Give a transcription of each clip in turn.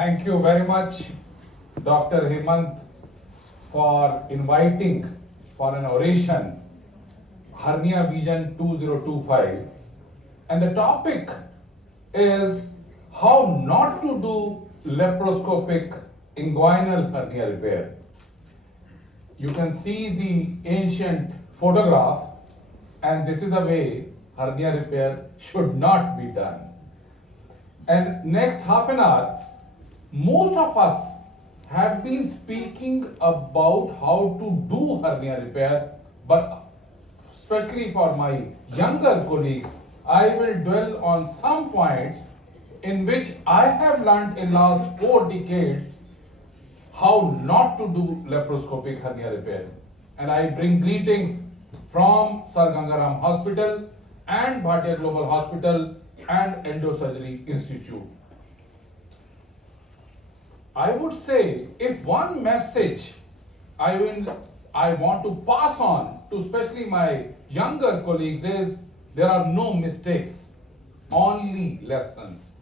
Thank you very much, Dr. Hemant, for inviting for an oration, Hernia Vision 2025. And the topic is how not to do laparoscopic inguinal hernia repair. You can see the ancient photograph, and this is the way hernia repair should not be done. And next half an hour, most of us have been speaking about how to do hernia repair, but especially for my younger colleagues, I will dwell on some points in which I have learned in last 4 decades how not to do laparoscopic hernia repair. And I bring greetings from Sir Gangaram Hospital and Bhatia Global Hospital and Endosurgery Institute. I would say if one message I want to pass on to especially my younger colleagues is there are no mistakes, only lessons.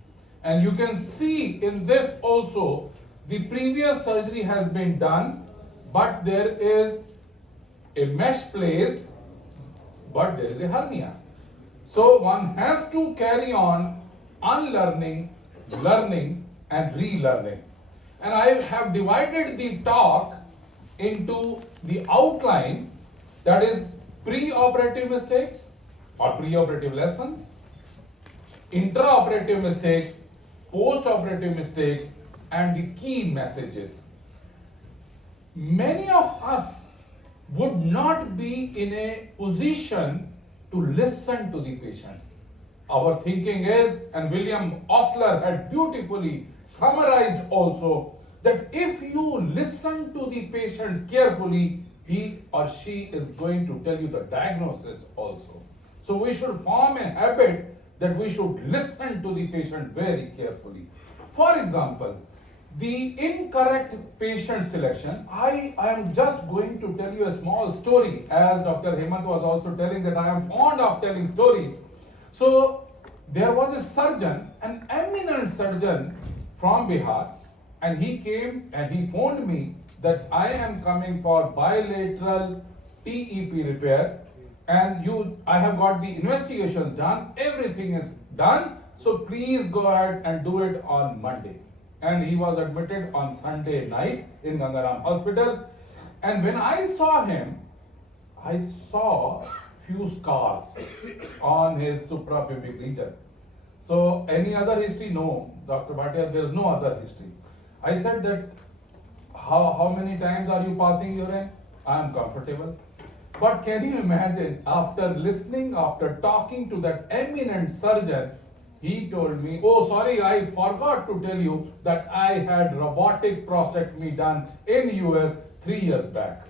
And you can see in this also the previous surgery has been done, but there is a mesh placed, but there is a hernia. So one has to carry on unlearning, learning and relearning. And I have divided the talk into the outline, that is pre-operative mistakes or pre-operative lessons, intraoperative mistakes, post-operative mistakes, and the key messages. Many of us would not be in a position to listen to the patient. Our thinking is, and William Osler had beautifully summarized also, that if you listen to the patient carefully, he or she is going to tell you the diagnosis also. So we should form a habit that we should listen to the patient very carefully. For example, the incorrect patient selection, I am just going to tell you a small story, as Dr. Hemant was also telling that I am fond of telling stories. So there was a surgeon, an eminent surgeon from Bihar, and he came and he phoned me that I am coming for bilateral TEP repair, and I have got the investigations done, everything is done, so please go ahead and do it on Monday. And he was admitted on Sunday night in Gangaram Hospital. And when I saw him, I saw few scars on his suprapubic region. So any other history? No, Dr. Bhatia, there is no other history. I said that, how many times are you passing urine? I am comfortable. But can you imagine, after listening, after talking to that eminent surgeon, he told me, oh sorry, I forgot to tell you that I had robotic prostatectomy done in US 3 years back.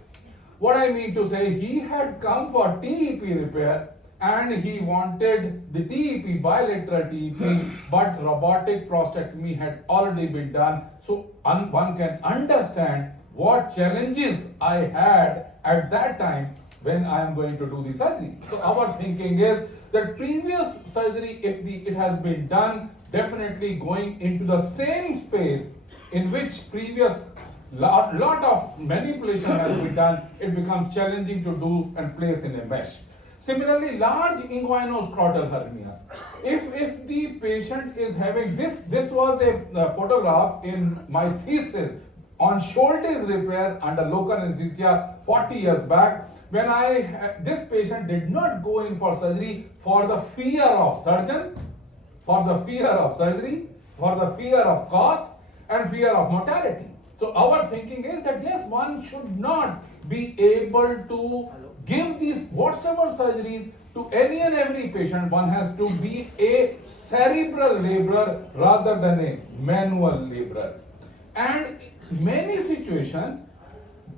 What I mean to say, he had come for TEP repair and he wanted the TEP, bilateral TEP, but robotic prostatectomy had already been done. So one can understand what challenges I had at that time when I am going to do the surgery. So our thinking is that previous surgery, if it has been done, definitely going into the same space in which previous lot of manipulation has been done, it becomes challenging to do and place in a mesh. Similarly, large inguinoscrotal hernias. If the patient is having this was a photograph in my thesis on shoulders repair under local anesthesia 40 years back, when this patient did not go in for surgery for the fear of surgeon, for the fear of surgery, for the fear of cost and fear of mortality. So our thinking is that yes, one should not be able to give these whatsoever surgeries to any and every patient. One has to be a cerebral laborer rather than a manual laborer. And many situations,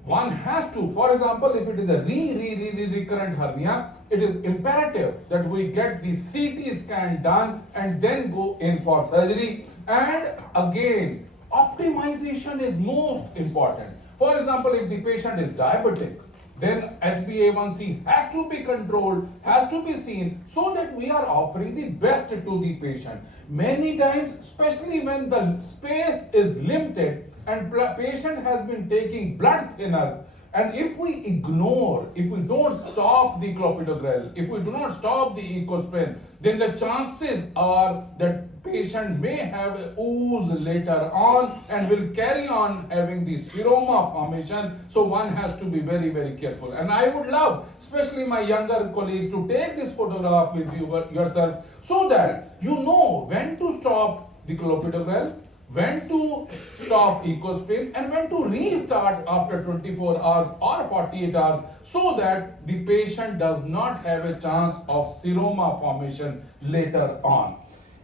one has to, for example, if it is a recurrent hernia, it is imperative that we get the CT scan done and then go in for surgery. And again, optimization is most important. For example, if the patient is diabetic, then HbA1c has to be controlled, has to be seen, so that we are offering the best to the patient. Many times, especially when the space is limited and patient has been taking blood thinners, and if we ignore, if we don't stop the clopidogrel, if we do not stop the ecosprin, then the chances are that patient may have a ooze later on and will carry on having the seroma formation. So one has to be very, very careful. And I would love, especially my younger colleagues, to take this photograph with you yourself, so that you know when to stop the clopidogrel, when to stop ecosprin, and when to restart after 24 hours or 48 hours, so that the patient does not have a chance of seroma formation later on.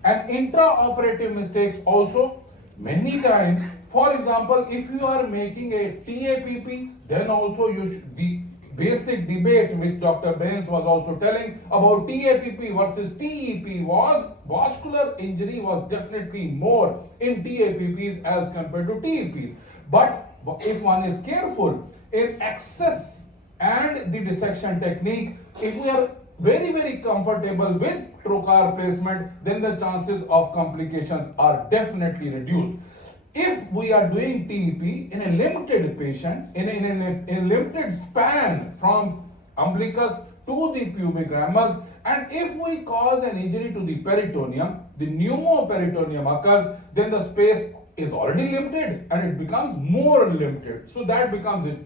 And intraoperative mistakes also, many times, for example, if you are making a TAPP, then also you should, the basic debate which Dr. Baines was also telling about TAPP versus TEP was vascular injury was definitely more in TAPPs as compared to TEPs. But if one is careful in access and the dissection technique, if we are very, very comfortable with trocar placement, then the chances of complications are definitely reduced. If we are doing TEP in a limited patient, in a limited span from umbilicus to the pubic ramus, and if we cause an injury to the peritoneum, the pneumoperitoneum occurs, then the space is already limited and it becomes more limited. So that becomes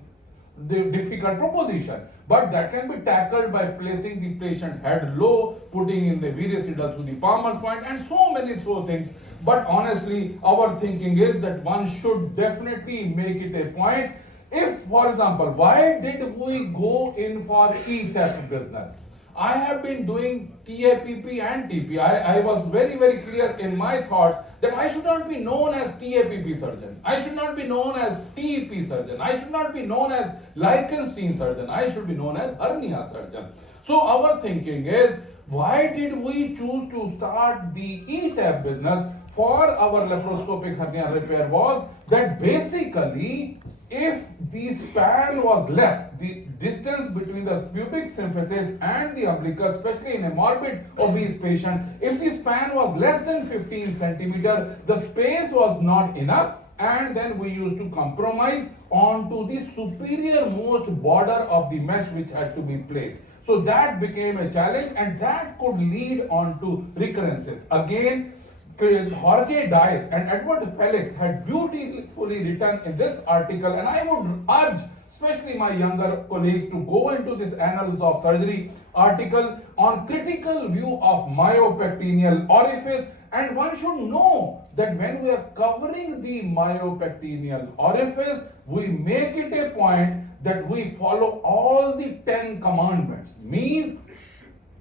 the difficult proposition. But that can be tackled by placing the patient head low, putting in the varicidal to the palmer's point, and so many things. But honestly, our thinking is that one should definitely make it a point. If, for example, why did we go in for E-test business? I have been doing TAPP and TP. I was very, very clear in my thoughts that I should not be known as TAPP surgeon. I should not be known as TEP surgeon. I should not be known as Lichtenstein surgeon. I should be known as hernia surgeon. So our thinking is, why did we choose to start the E-tap business for our laparoscopic hernia repair was that basically if the span was less, the distance between the pubic symphysis and the umbilicus, especially in a morbid obese patient, if the span was less than 15 centimeter, the space was not enough, and then we used to compromise onto the superior most border of the mesh which had to be placed. So that became a challenge, and that could lead on to recurrences. Again, Jorge Dias and Edward Felix had beautifully written in this article, and I would urge especially my younger colleagues to go into this Annals of Surgery article on critical view of myopectineal orifice. And one should know that when we are covering the myopectineal orifice, we make it a point that we follow all the 10 commandments. Means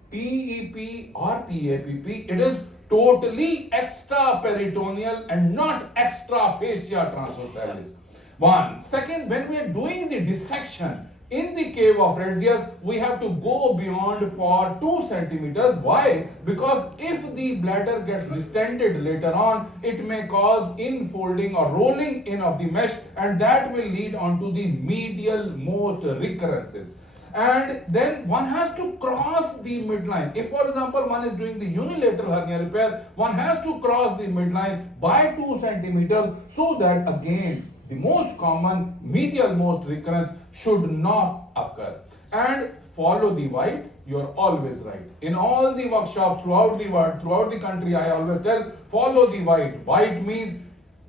TEP or TAPP, it is totally extraperitoneal and not extra fascia transversalis. One. Second, when we are doing the dissection in the cave of Retzius, we have to go beyond for 2 centimeters. Why? Because if the bladder gets distended later on, it may cause infolding or rolling in of the mesh, and that will lead on to the medial most recurrences. And then one has to cross the midline. If, for example, one is doing the unilateral hernia repair, one has to cross the midline by 2 centimeters, so that again the most common medial most recurrence should not occur. And follow the white. You are always right. In all the workshops throughout the world, throughout the country, I always tell, follow the white. White means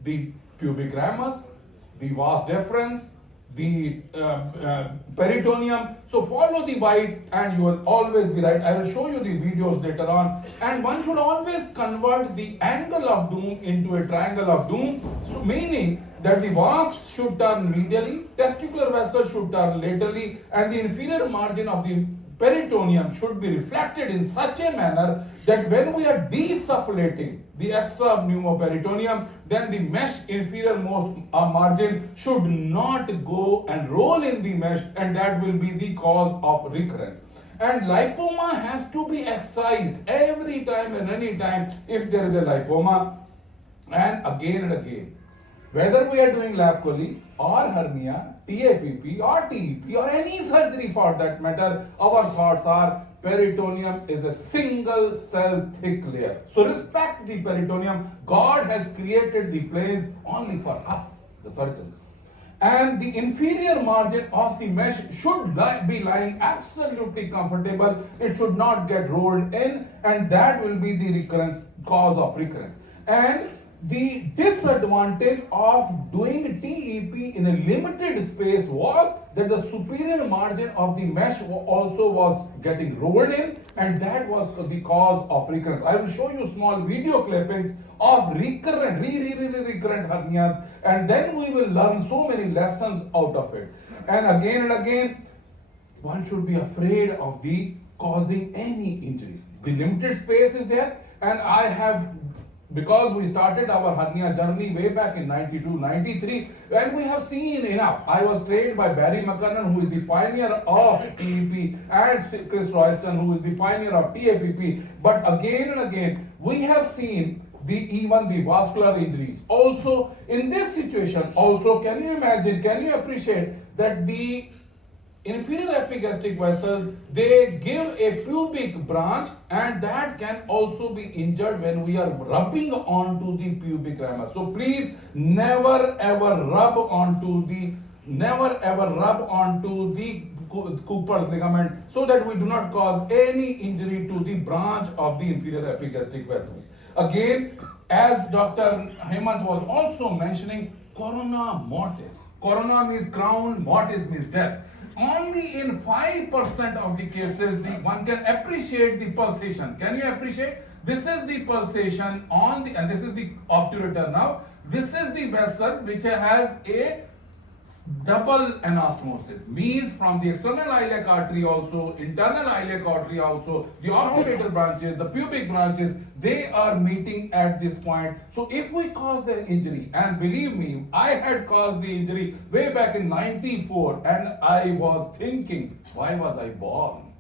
the pubic ramus, the vas deferens, the peritoneum. So follow the white and you will always be right. I will show you the videos later on. And one should always convert the angle of doom into a triangle of doom. So meaning that the vas should turn medially, testicular vessel should turn laterally, and the inferior margin of the peritoneum should be reflected in such a manner that when we are desufflating the extra pneumoperitoneum, then the mesh inferior most margin should not go and roll in the mesh, and that will be the cause of recurrence. And lipoma has to be excised every time and any time if there is a lipoma, and again and again. Whether we are doing lap chole or hernia, TAPP or TEP or any surgery for that matter, our thoughts are peritoneum is a single cell thick layer. So respect the peritoneum. God has created the planes only for us, the surgeons. And the inferior margin of the mesh should be lying absolutely comfortable. It should not get rolled in, and that will be the recurrence, cause of recurrence. And the disadvantage of doing TEP in a limited space was that the superior margin of the mesh also was getting rolled in, and that was the cause of recurrence. I will show you small video clippings of recurrent hernias, and then we will learn so many lessons out of it. And again, one should be afraid of the causing any injuries. The limited space is there, and I have, because we started our hernia journey way back in 92, 93, and we have seen enough. I was trained by Barry McConnell, who is the pioneer of TEP, and Chris Royston, who is the pioneer of TAPP. But again and again, we have seen even the vascular injuries. Also, in this situation, also, can you imagine, can you appreciate that the inferior epigastric vessels, they give a pubic branch, and that can also be injured when we are rubbing onto the pubic ramus. So please never ever rub onto the Cooper's ligament, so that we do not cause any injury to the branch of the inferior epigastric vessels. Again, as Dr. Hemant was also mentioning, corona mortis. Corona means crown, mortis means death. Only in 5% of the cases one can appreciate the pulsation. Can you appreciate? This is the pulsation on the, and this is the obturator now. This is the vessel which has a double anastomosis, means from the external iliac artery also, internal iliac artery also, the obturator branches, the pubic branches, they are meeting at this point. So if we cause the injury, and believe me, I had caused the injury way back in 94, and I was thinking, why was I born?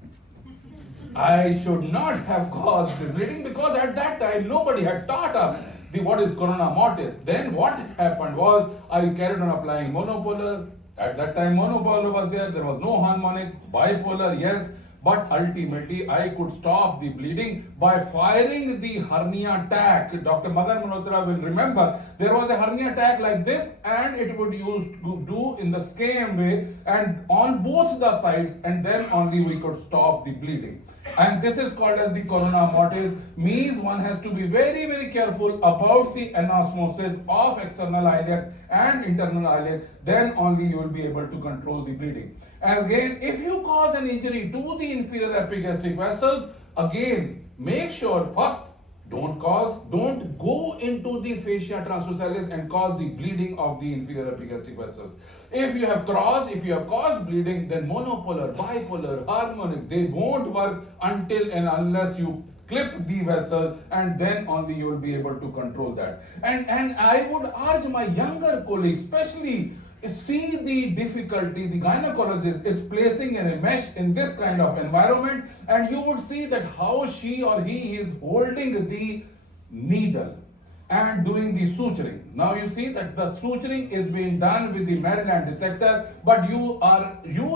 I should not have caused this bleeding, because at that time nobody had taught us what is corona mortis. Then what happened was, I carried on applying monopolar. At that time monopolar was there was no harmonic. Bipolar, yes, but ultimately I could stop the bleeding by firing the hernia tack. Dr. Hemant Nautiyal will remember, there was a hernia tack like this, and it would use to do in the same way and on both the sides, and then only we could stop the bleeding. And this is called as the corona mortis, means one has to be very, very careful about the anastomosis of external iliac and internal iliac, then only you will be able to control the bleeding. And again, if you cause an injury to the inferior epigastric vessels, again, make sure first, don't go into the fascia transversalis and cause the bleeding of the inferior epigastric vessels. If you have caused bleeding, then monopolar, bipolar, harmonic, they won't work until and unless you clip the vessel, and then only you will be able to control that. And I would urge my younger colleagues, especially, see the difficulty the gynecologist is placing in a mesh in this kind of environment, and you would see that how she or he is holding the needle and doing the suturing. Now you see that the suturing is being done with the Maryland dissector, but you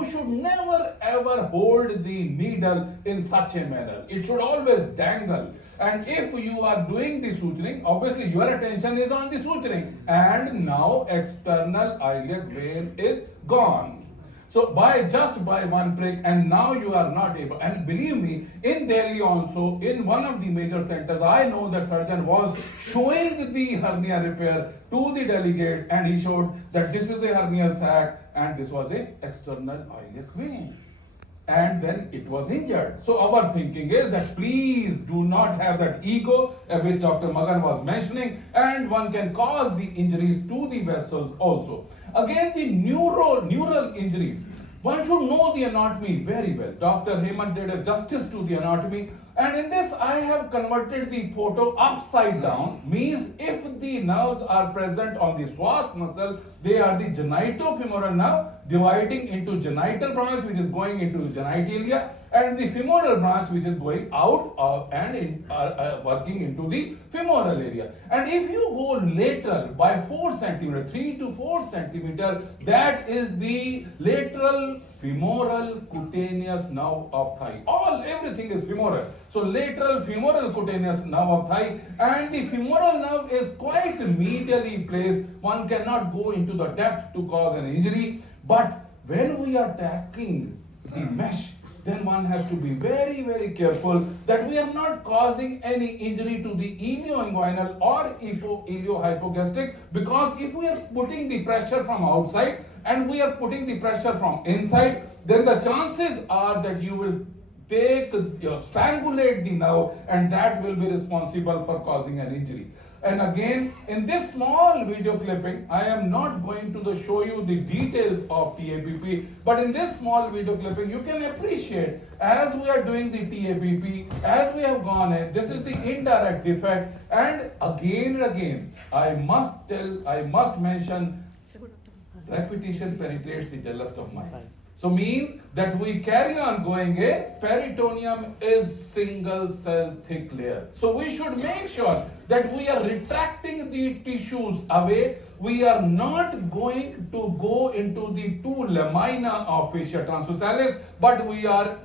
should never ever hold the needle in such a manner. It should always dangle. And if you are doing the suturing, obviously your attention is on the suturing, and now external iliac vein is gone. So just by one prick, and now you are not able. And believe me, in Delhi also, in one of the major centers, I know that surgeon was showing the hernia repair to the delegates, and he showed that this is the hernial sac and this was a external iliac vein. And then it was injured. So our thinking is that please do not have that ego which Dr. Magan was mentioning, and one can cause the injuries to the vessels also. Again, the neural injuries. One should know the anatomy very well. Dr. Hemant did a justice to the anatomy, and in this I have converted the photo upside down, means if the nerves are present on the psoas muscle, they are the genitofemoral nerve dividing into genital branch which is going into the genitalia, and the femoral branch which is going out and working into the femoral area. And if you go lateral by 4 centimeter, 3 to 4 centimeter, that is the lateral femoral cutaneous nerve of thigh. Everything is femoral. So lateral femoral cutaneous nerve of thigh, and the femoral nerve is quite medially placed. One cannot go into the depth to cause an injury. But when we are tackling the mesh, then one has to be very, very careful that we are not causing any injury to the ilioinguinal or iliohypogastric, because if we are putting the pressure from outside and we are putting the pressure from inside, then the chances are that you will strangulate the nerve, and that will be responsible for causing an injury. And again, in this small video clipping, I am not going to show you the details of TAPP, but in this small video clipping, you can appreciate as we are doing the TAPP, as we have gone in, this is the indirect defect, and again, I must mention, repetition penetrates the dullest of minds. So means that we carry on going in, peritoneum is single cell thick layer. So we should make sure that we are retracting the tissues away. We are not going to go into the two lamina of fascia transversalis, but we are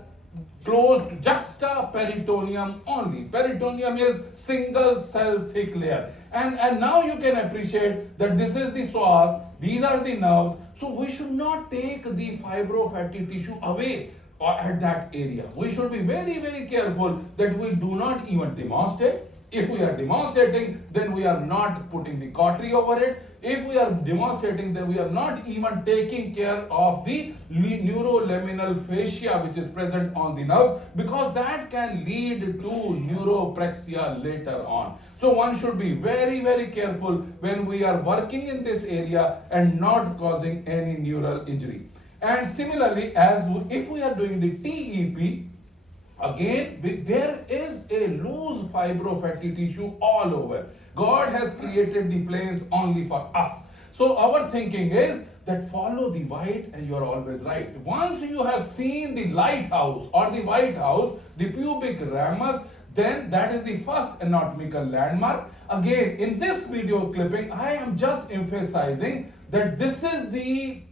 closed juxta peritoneum only. Peritoneum is single cell thick layer. And now you can appreciate that this is the psoas, these are the nerves. So we should not take the fibrofatty tissue away at that area. We should be very, very careful that we do not even demonstrate. If we are demonstrating, then we are not putting the cautery over it. If we are demonstrating, then we are not even taking care of the neurolaminal fascia which is present on the nerves, because that can lead to neuropraxia later on. So one should be very, very careful when we are working in this area and not causing any neural injury. And similarly, if we are doing the TEP, again, there is a loose fibrofatty tissue all over. God has created the planes only for us. So our thinking is that follow the white and you are always right. Once you have seen the lighthouse or the White House, the pubic ramus, then that is the first anatomical landmark. Again, in this video clipping, I am just emphasizing that this is the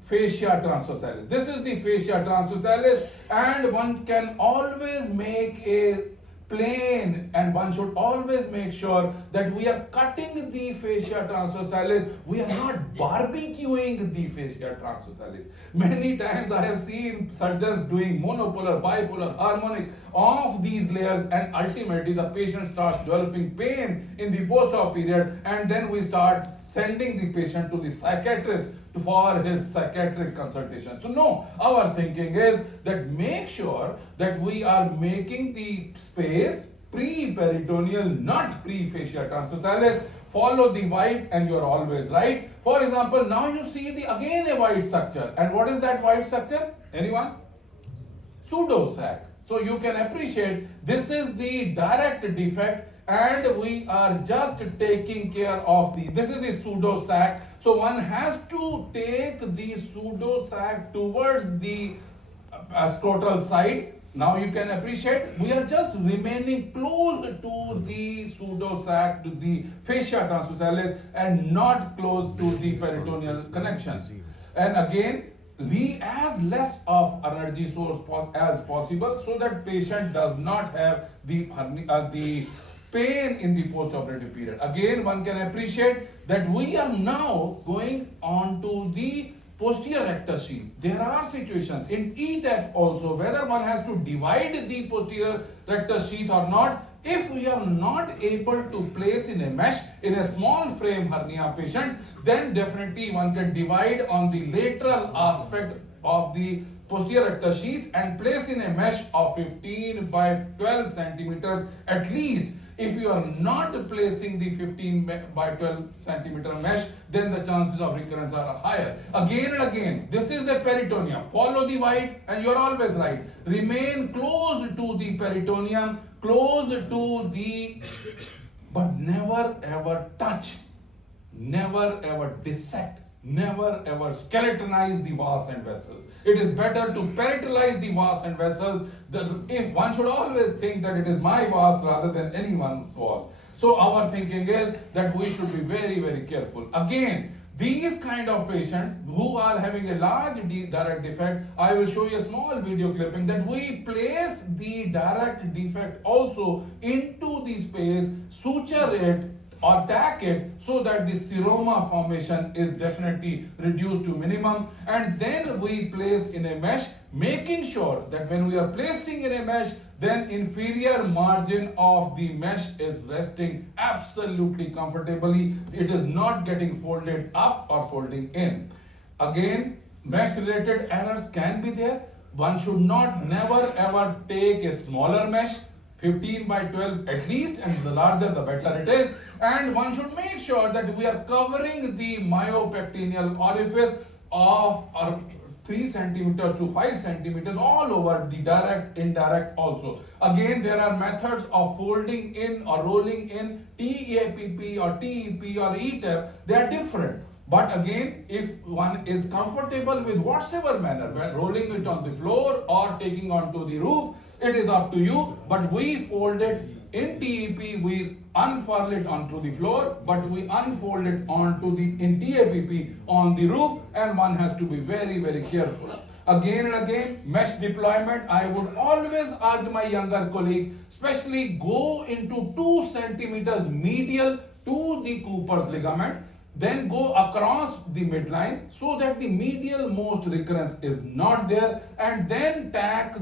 fascia transversalis. This is the fascia transversalis, and one can always make a plane, and one should always make sure that we are cutting the fascia transversalis. We are not barbecuing the fascia transversalis. Many times I have seen surgeons doing monopolar, bipolar, harmonic of these layers, and ultimately the patient starts developing pain in the post-op period, and then we start sending the patient to the psychiatrist for his psychiatric consultation. So no, our thinking is that make sure that we are making the space pre-peritoneal, not pre-fascia transversalis. Follow the white and you are always right. For example, now you see again a white structure. And what is that white structure? Anyone? Pseudo-sac. So you can appreciate this is the direct defect, and we are just taking care of this is the pseudo-sac. So one has to take the pseudo-sac towards the scrotal side. Now you can appreciate we are just remaining close to the pseudo-sac, to the fascia transversalis, and not close to the peritoneal connections. And again, leave as less of energy source as possible so that patient does not have the pain in the post-operative period. Again, one can appreciate that we are now going on to the posterior rectus sheath. There are situations in ETAP also whether one has to divide the posterior rectus sheath or not. If we are not able to place in a mesh in a small frame hernia patient, then definitely one can divide on the lateral aspect of the posterior rectus sheath and place in a mesh of 15 by 12 centimeters at least. If you are not placing the 15 by 12 centimeter mesh, then the chances of recurrence are higher. Again and again, this is the peritoneum. Follow the white and you are always right. Remain close to the peritoneum, close to the, but never ever touch, never ever dissect Never ever skeletonize the vas and vessels. It is better to peritalize the vas and vessels. If one should always think that it is my vas rather than anyone's vas. So our thinking is that we should be very, very careful. Again, these kind of patients who are having a large direct defect, I will show you a small video clipping that we place the direct defect also into the space, suture it or tack it so that the seroma formation is definitely reduced to minimum, and then we place in a mesh, making sure that when we are placing in a mesh, then inferior margin of the mesh is resting absolutely comfortably. It is not getting folded up or folding in. Again, mesh related errors can be there. One should not never ever take a smaller mesh, 15 by 12 at least, and the larger the better it is. And one should make sure that we are covering the myopectineal orifice of 3 centimeters to 5 centimeters all over, the direct, indirect also. Again, there are methods of folding in or rolling in, TEAPP or TEP or ETAP, they are different. But again, if one is comfortable with whatsoever manner, rolling it on the floor or taking onto the roof, it is up to you. But we fold it in TEP, we unfurl it onto the floor, but we unfold it onto the in TAPP on the roof, and one has to be very, very careful. Again and again, mesh deployment, I would always urge my younger colleagues, especially go into 2 centimeters medial to the Cooper's ligament, then go across the midline so that the medial most recurrence is not there, and then tack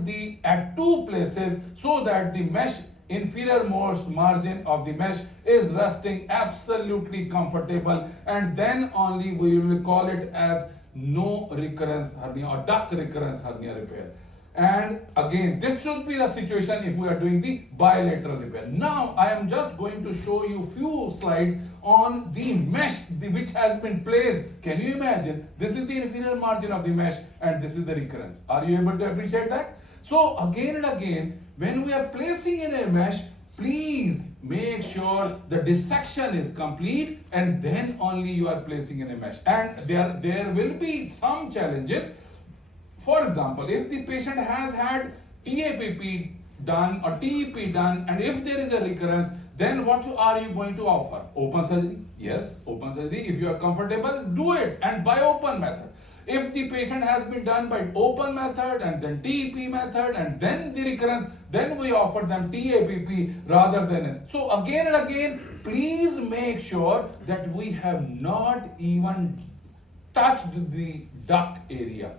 at 2 places so that the mesh inferior most margin of the mesh is resting absolutely comfortable, and then only we will call it as no recurrence hernia or duct recurrence hernia repair. And again, this should be the situation if we are doing the bilateral repair. Now I am just going to show you few slides on the mesh which has been placed. Can you imagine? This is the inferior margin of the mesh and this is the recurrence. Are you able to appreciate that? So again and again, when we are placing in a mesh, please make sure the dissection is complete, and then only you are placing in a mesh. And there will be some challenges. For example, if the patient has had TAPP done or TEP done, and if there is a recurrence, then what are you going to offer? Open surgery? Yes, open surgery. If you are comfortable, do it, and by open method. If the patient has been done by open method and then TEP method and then the recurrence, then we offer them TAPP rather than. So again and again, please make sure that we have not even touched the duct area.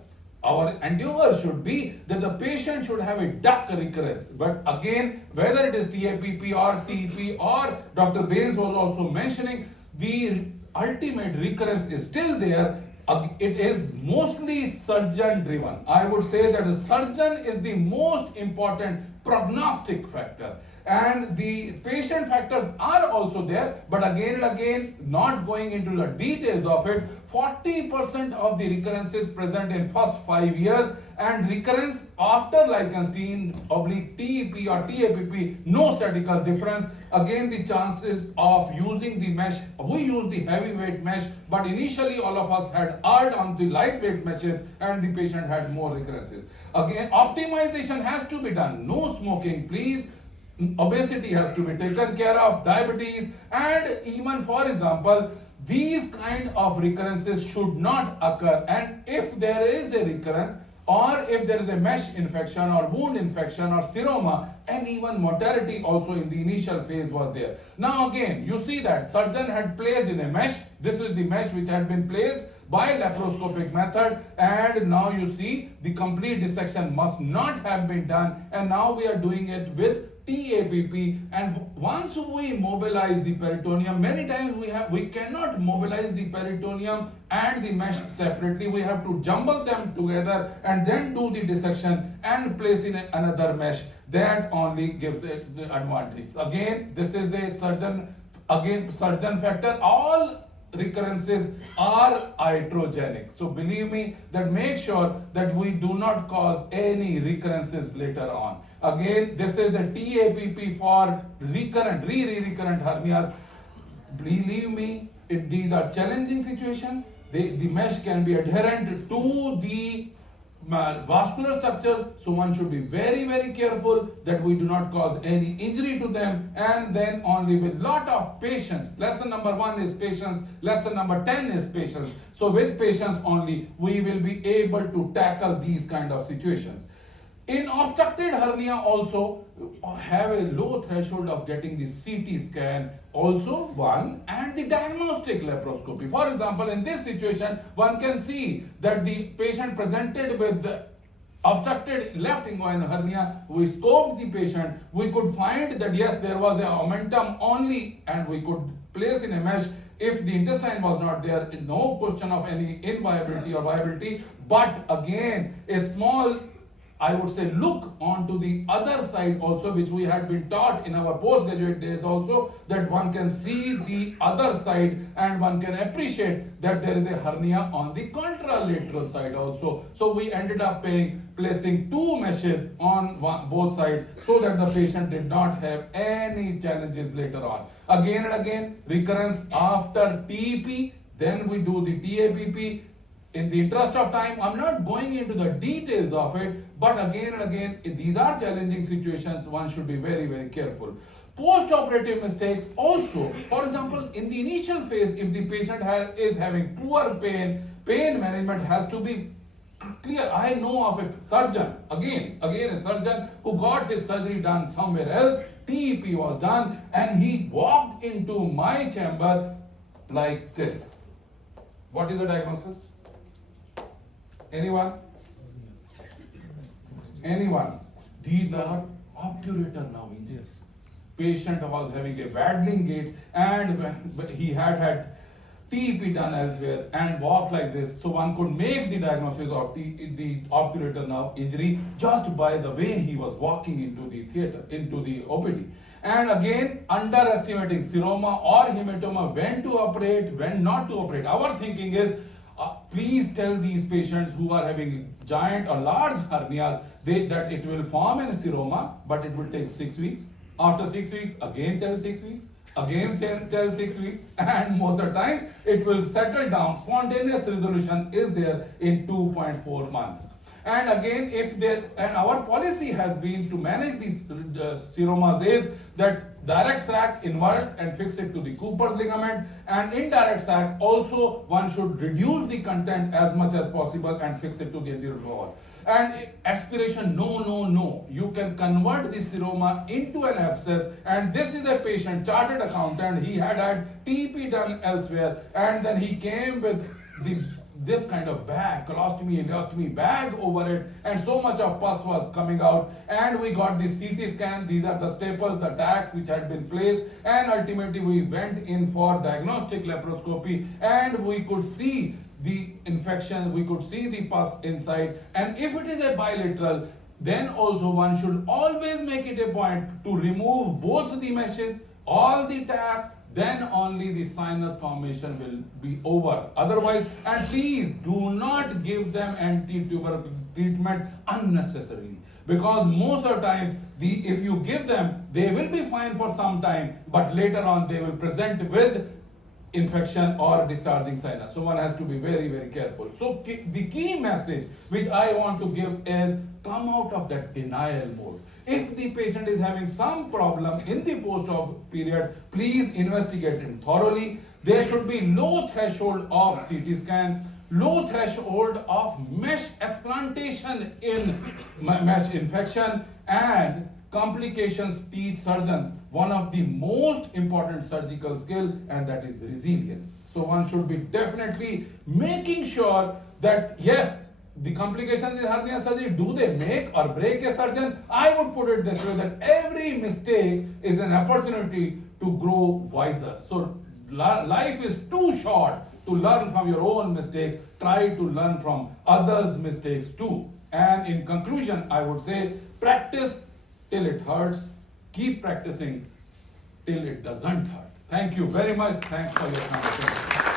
Our endeavor should be that the patient should have a duct recurrence. But again, whether it is TAPP or TEP or Dr. Baines was also mentioning, the ultimate recurrence is still there. It is mostly surgeon driven. I would say that the surgeon is the most important prognostic factor, and the patient factors are also there, but again and again, not going into the details of it, 40% of the recurrences present in first 5 years, and recurrence after Lichtenstein /TEP or TAPP, no statistical difference. Again, the chances of using the mesh, we use the heavyweight mesh, but initially all of us had erred on the lightweight meshes and the patient had more recurrences. Again, optimization has to be done. No smoking, please. Obesity has to be taken care of, diabetes, and even, for example, these kind of recurrences should not occur. And if there is a recurrence, or if there is a mesh infection or wound infection or seroma, and even mortality also in the initial phase was there. Now again, you see that surgeon had placed in a mesh. This is the mesh which had been placed by laparoscopic method, and now you see the complete dissection must not have been done, and now we are doing it with TAPP. And once we mobilize the peritoneum, many times we cannot mobilize the peritoneum and the mesh separately. We have to jumble them together and then do the dissection and place in another mesh. That only gives it the advantage. Again, this is a surgeon factor. All recurrences are iatrogenic. So believe me that make sure that we do not cause any recurrences later on. Again, this is a TAPP for recurrent hernias. Believe me, these are challenging situations. the mesh can be adherent to the vascular structures, so one should be very, very careful that we do not cause any injury to them. And then only with lot of patience, lesson number 1 is patience, lesson number 10 is patience. So with patience only we will be able to tackle these kind of situations. In obstructed hernia also have a low threshold of getting the CT scan also one, and the diagnostic laparoscopy. For example, in this situation one can see that the patient presented with the obstructed left inguinal hernia. We scoped the patient, we could find that yes, there was a omentum only, and we could place in a mesh. If the intestine was not there, no question of any inviability or viability. But again, a small, I would say, look onto the other side also, which we had been taught in our postgraduate days also, that one can see the other side and one can appreciate that there is a hernia on the contralateral side also. So we ended up placing 2 meshes on both sides so that the patient did not have any challenges later on. Again and again, recurrence after TEP, then we do the TAPP. In the interest of time, I'm not going into the details of it, but again and again, these are challenging situations, one should be very, very careful. Post-operative mistakes also, for example, in the initial phase, if the patient is having poor pain management has to be clear. I know of a surgeon, again a surgeon who got his surgery done somewhere else, TEP was done, and he walked into my chamber like this. What is the diagnosis? Anyone? These are obturator now injuries. Patient was having a waddling gait and he had TEP done elsewhere and walked like this. So one could make the diagnosis of the obturator nerve injury just by the way he was walking into the theater, into the OPD. And again, underestimating seroma or hematoma, when to operate, when not to operate. Our thinking is, please tell these patients who are having giant or large hernias that it will form in a seroma, but it will take 6 weeks. After 6 weeks, again tell 6 weeks, again tell 6 weeks, and most of the times it will settle down. Spontaneous resolution is there in 2.4 months. And again, and our policy has been to manage these seromas is that direct sac, invert and fix it to the Cooper's ligament, and indirect sac also one should reduce the content as much as possible and fix it to the anterior wall. And aspiration, no. You can convert the seroma into an abscess, and this is a patient, chartered accountant, he had TEP done elsewhere, and then he came with this kind of bag, colostomy, ileostomy bag over it, and so much of pus was coming out, and we got the CT scan. These are the staples, the tacks which had been placed, and ultimately we went in for diagnostic laparoscopy, and we could see the infection, we could see the pus inside. And if it is a bilateral, then also one should always make it a point to remove both the meshes, all the tap, then only the sinus formation will be over. Otherwise, and please do not give them anti-tubercle treatment unnecessarily, because most of the times if you give them, they will be fine for some time, but later on they will present with infection or discharging sinus. So one has to be very, very careful. So the key message which I want to give is, come out of that denial mode. If the patient is having some problem in the post-op period, please investigate it thoroughly. There should be low threshold of CT scan, low threshold of mesh explantation in mesh infection, and complications teach surgeons one of the most important surgical skill, and that is resilience. So one should be definitely making sure that yes, the complications in hernia surgery, do they make or break a surgeon? I would put it this way, that every mistake is an opportunity to grow wiser. So life is too short to learn from your own mistakes. Try to learn from others' mistakes too. And in conclusion, I would say, practice till it hurts. Keep practicing till it doesn't hurt. Thank you very much. Thanks for your time.